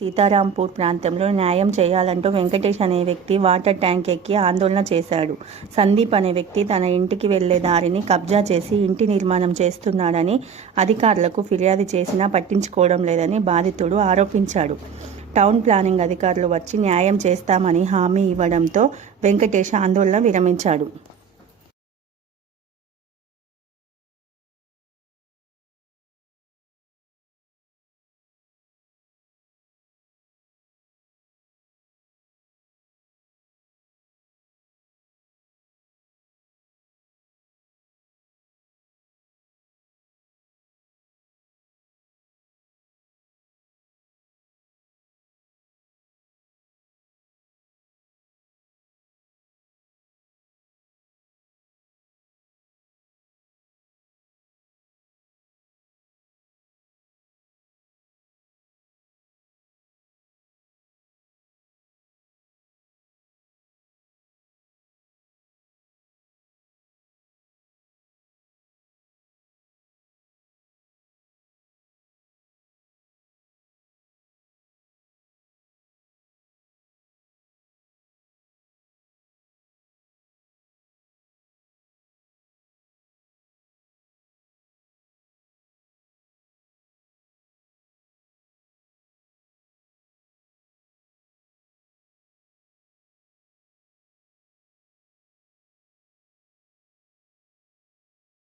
సీతారాంపూర్ ప్రాంతంలో న్యాయం చేయాలంటూ వెంకటేష్ అనే వ్యక్తి వాటర్ ట్యాంక్ ఎక్కి ఆందోళన చేశాడు. సందీప్ అనే వ్యక్తి తన ఇంటికి వెళ్ళే దారిని కబ్జా చేసి ఇంటి నిర్మాణం చేస్తున్నాడని అధికారులకు ఫిర్యాదు చేసినా పట్టించుకోవడం లేదని బాధితుడు ఆరోపించాడు. టౌన్ ప్లానింగ్ అధికారులు వచ్చి న్యాయం చేస్తామని హామీ ఇవ్వడంతో వెంకటేష్ ఆందోళన విరమించాడు.